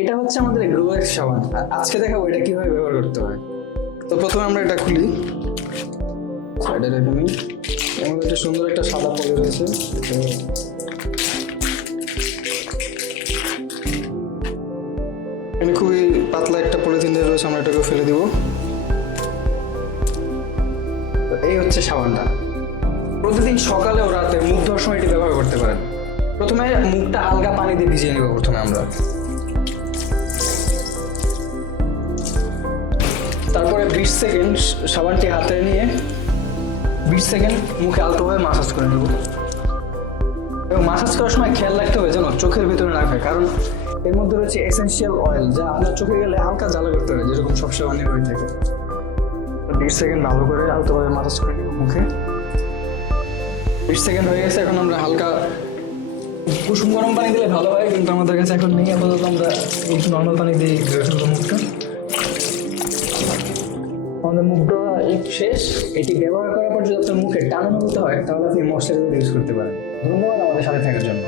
এটা হচ্ছে আমাদের গ্রোয়েক্স সাবান। আজকে দেখাবো এটা কীভাবে ব্যবহার করতে হয়। তো প্রথমে আমরা এটা খুলি। সাইডে রেখে নিই মধ্যে একটা সুন্দর একটা সাদা পলি রয়েছে। এখানে খুবই পাতলা একটা পলিথিন দিয়ে রয়েছে, আমরা এটাকে ফেলে দিব। এই হচ্ছে সাবানটা। প্রতিদিন সকালে ও রাতে মুখ ধোয়ার সময় এটি ব্যবহার করতে পারেন। প্রথমে মুখটা হালকা পানি দিয়ে ভিজিয়ে নেব প্রথমে আমরা। তারপরে বিশ সেকেন্ড সাবানটি হাতে নিয়ে বিশ সেকেন্ড মুখে আলতোভাবে মাসাজ করে নেব। এবং মাসাজ করার সময় খেয়াল রাখতে হবে যেন চোখের ভিতরে খায়, কারণ এর মধ্যে রয়েছে এসেনশিয়াল অয়েল যা আপনার চোখে গেলে হালকা জ্বালা করতে হবে যেরকম সব সাবানে হয়ে থাকে। বিশ সেকেন্ড ভালো করে আলতোভাবে মাসাজ করে নেব মুখে। বিশ সেকেন্ড হয়ে গেছে, এখন আমরা হালকা কুসুম গরম পানি দিলে ভালো হয়, কিন্তু আমাদের কাছে এখন নেই, আপাতত আমরা নর্মাল পানি ফেলব মুখটা। আমাদের মুখ ধোয়া শেষ। এটি ব্যবহার করার পর যদি আপনার মুখে টানানো হতে হয়, তাহলে আপনি ময়শ্চারাইজার ইউজ করতে পারেন। ধন্যবাদ আমাদের সাথে থাকার জন্য।